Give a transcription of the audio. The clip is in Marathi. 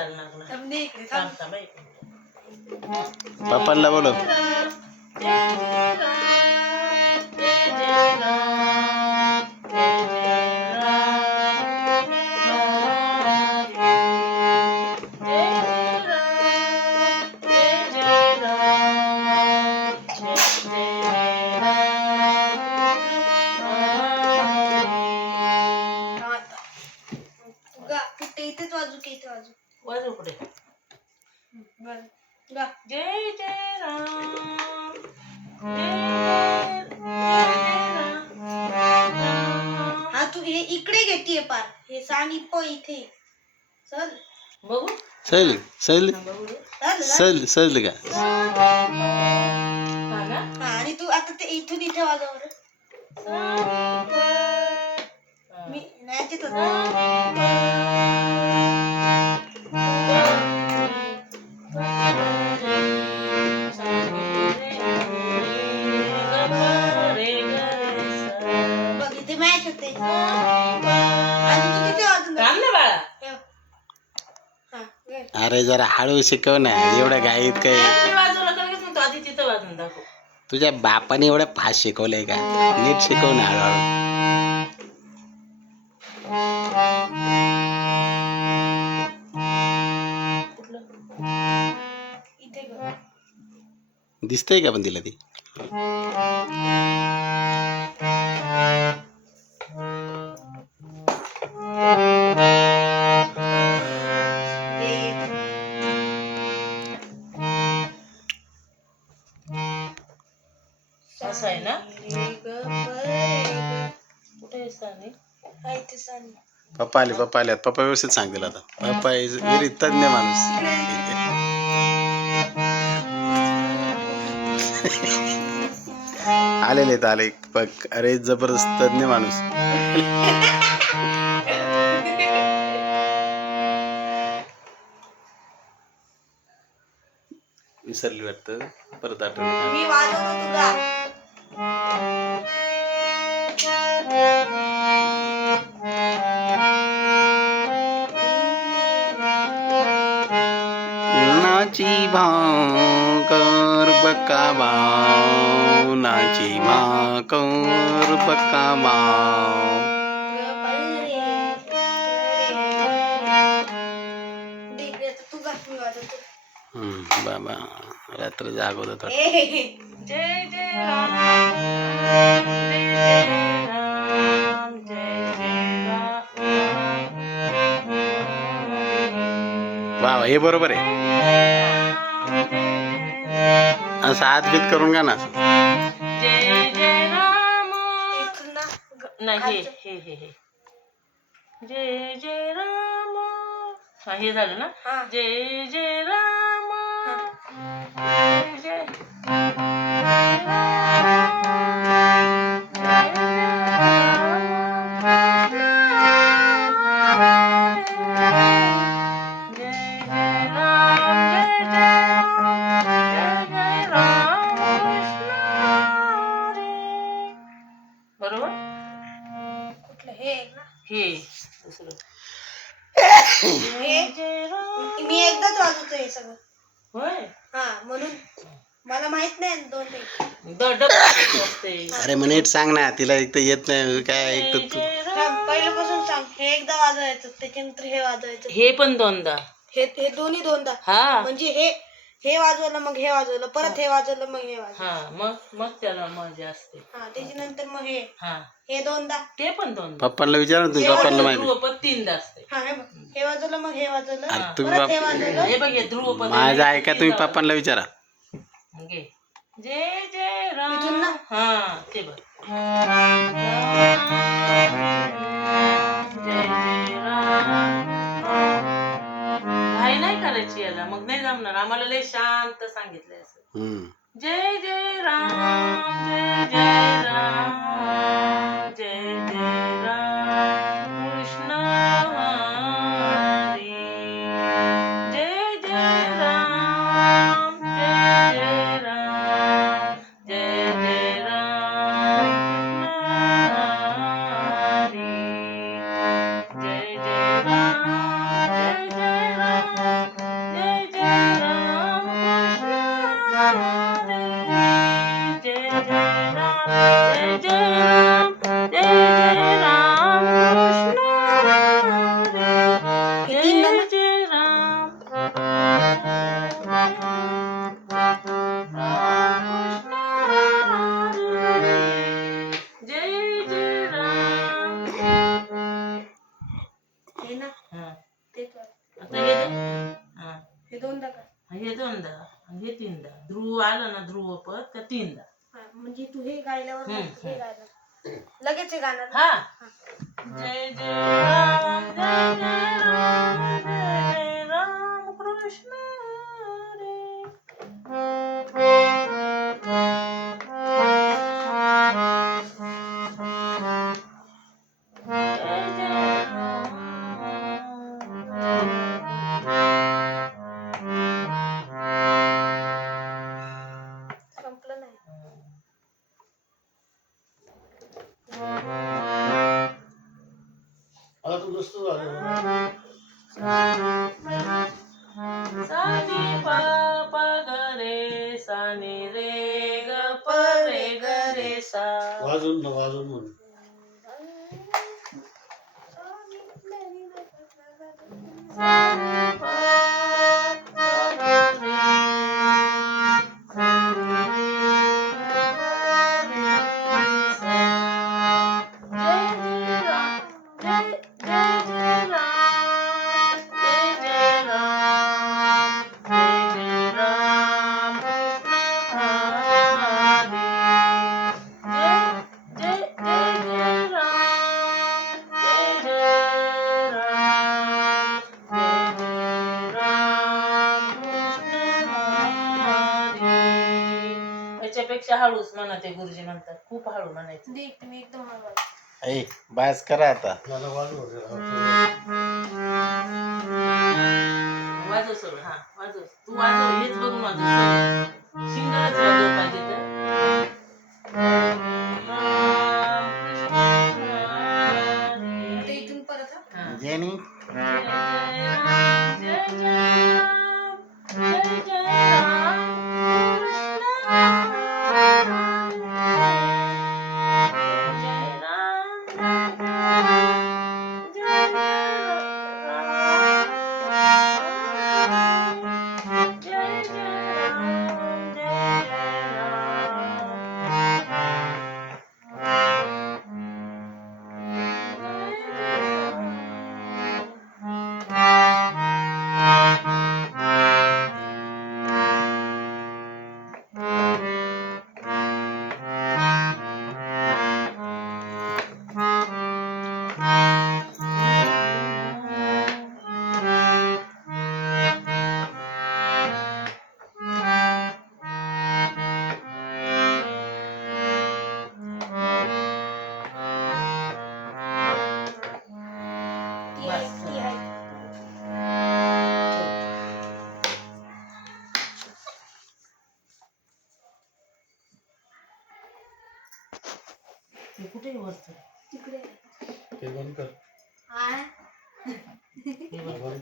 चालणार ना. थांब थांब एक मिनिट. पप्पांना बोलव. जय जय राम जय जय राम जय जय राम हरी. जय जय राम जय जय राम जय जय राम हरी. इथेच वाजू की इथे वाजू. वाजव पुढे. जय जय राम जय जय राम. हा तू हे इकडे घेतीये पार हे सांग इथे चल बघू सहल सहल बघू रे. सहल सहल का? हा ना. हा आणि तू आता ते इथून इथे वाजव रे. मी नाही तिथं. बघ इथे मॅच होते आणि तू तिथे वाजून थांब ना बाळा. हा घे. अरे जरा हळू शिकव ना, एवढ्या गाईत काय. मी वाजवलं का लगेच म्हणतो आधी तिथं वाजून दाखव. तुझ्या बापाने एवढं फास्ट शिकवलंय का? नीट शिकव ना हळूहळू. इथे बघ. दिसतंय का पण तिला ती? असं आहे ना. कुठे आहे साने? पप्पा आले पप्पा व्यवस्थित सांगतील आता. पप्पा इज व्हेरी तज्ञ माणूस. आले बघ. अरे जबरदस्त तज्ञ माणूस. विसरली वाटतं, परत आठवण. मी वाजवतो तुला. नाची भाकर बका बाव, नाची भाकर बका बाव. तू वाजवतो. बाबा रात्र जागवत होता. जय जय राम जय जय राम जय जय राम. वा हे बरोबर आहे. असं हातबीत करून गा ना. जय जय राम. नाही हे हे हे जय जय राम. हा हे झालं ना. जय जय राम जय जय बरोबर. कुठलं हे ना हे दुसरं. मी एकदाच वाजवतो हे सगळं. होय. हा म्हणून मला माहित नाही दोन असते. अरे मग नीट सांग ना, तिला एक तर येत नाही काय. एक तर तू पहिल्यापासून सांग. हे एकदा वाजवायचं त्याच्यानंतर हे वाजवायचं. हे पण दोनदा. हे दोन्ही दोनदा. हा म्हणजे हे वाजवलं मग हे वाजवलं परत हे वाजवलं मग हे वाजवलं. हा मग त्याला मजा असते. हा त्याच्यानंतर मग हे हा हे दोनदा. ते पण दोनदा. पप्पांना विचारा ना, तुझ्या पप्पांना माहिती. ध्रुवपद तीनदा असते. हा हे वाजवलं मग हे वाजवलं तुम्ही परत हे वाजवलं. हे बघ हे ध्रुवपद. माझं ऐका, तुम्ही पप्पांना विचारा. घे. जय जय इथून ना? राम. हा ते बघ. जय जय राम. घाई नाही करायची याला, मग नाही जमणार. आम्हाला लय शांत सांगितलंय असं. जय जय राम जय जय राम जय जय राम कृष्ण हरी. जय जय राम जय जय राम जय जय राम कृष्ण हरी. जय जय राम जय जय राम हे ना हा तेच वाला. आता हे दे. हा हे दोनदा का हे दोनदा आणि हे तीनदा. ध्रुव आलं ना ध्रुव पद त्या तीनदा. हा, म्हणजे तू हे गायल्यावर मग हम्म, हे गायलं लगेच हे गाणार ना? हा हा. जय जय राम जय जय राम जय जय राम कृष्ण हरी. जय जय संपलं नाही. सानी प प ग रे सानी रे ग प रे ग रे सा. वाजून म्हण. सानी प प ग रे सानी रे ग प रे सा. जय जय राम जय जय जय राम जय जय राम जय जय राम कृष्ण हरी. जय जय जय जय राम जय जय राम जय जय राम कृष्ण हरी. याच्यापेक्षा हळूच म्हणा ते गुरुजी म्हणतात. खूप हळू म्हणायचं. देख मी एकदम हळू. ऐ बास करा आता. वाजव सगळं. हा वाजव. तू वाजव. हेच बघून वाजव सगळं. सिंगलच वाजव पाहिजे तर. राम कृष्ण हरी. आता इथून परत हा. हा. जेनी जय जय राम जय जय राम जय जय राम कृष्ण हरी. जय जय राम जय जय राम जय जय राम जय जय राम जय जय ती आहे ती आहे. कुठे वरचं तिकडे ते बंद कर. हा